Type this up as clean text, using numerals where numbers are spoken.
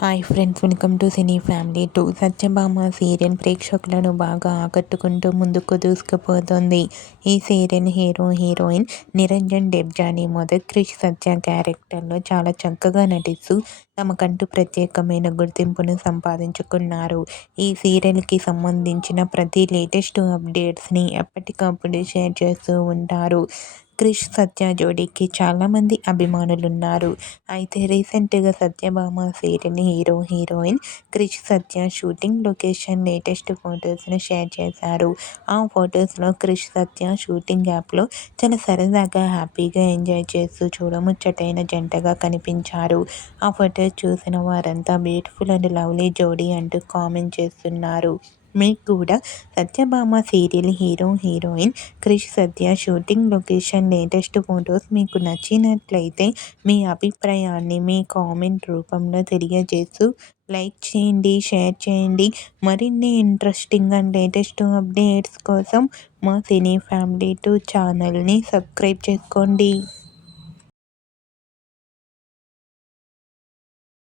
Hi friends, welcome to cine family 2. Satyabhama serial ప్రేక్షకులను బాగా ఆకట్టుకుంటూ ముందుకు దూసుకుపోతుంది. ఈ serial hero heroine Niranjan Debjani మొదటి క్రిష్ సత్య క్యారెక్టర్లో చాలా చక్కగా నటిస్తూ తమకంటూ ప్రత్యేకమైన గుర్తింపును సంపాదించుకున్నారు. ఈ సీరియల్కి సంబంధించిన ప్రతి లేటెస్ట్ అప్డేట్స్ని ఎప్పటికప్పుడు షేర్ చేస్తూ ఉంటారు. క్రిష్ సత్య జోడీకి చాలామంది అభిమానులున్నారు. అయితే రీసెంట్గా Satyabhama serial hero heroine Krish Satya shooting location latest ఫొటోస్ను షేర్ చేశారు. ఆ ఫొటోస్లో క్రిష్ సత్య షూటింగ్ యాప్లో చాలా సరదాగా హ్యాపీగా ఎంజాయ్ చేస్తూ చూడముచ్చటైన జంటగా కనిపించారు. ఆ ఫొటోస్ చూసిన వారంతా బ్యూటిఫుల్ అండ్ లవ్లీ జోడీ అంటూ కామెంట్ చేస్తున్నారు. మీకు కూడా Satyabhama serial hero heroine Krish Satya shooting location latest photos మీకు నచ్చినట్లయితే మీ అభిప్రాయాన్ని మీ కామెంట్ రూపంలో తెలియజేస్తూ లైక్ చేయండి, షేర్ చేయండి. మరిన్ని ఇంట్రెస్టింగ్ అండ్ లేటెస్ట్ అప్డేట్స్ కోసం మా సినీ ఫ్యామిలీ 2 ఛానల్ని సబ్స్క్రైబ్ చేసుకోండి.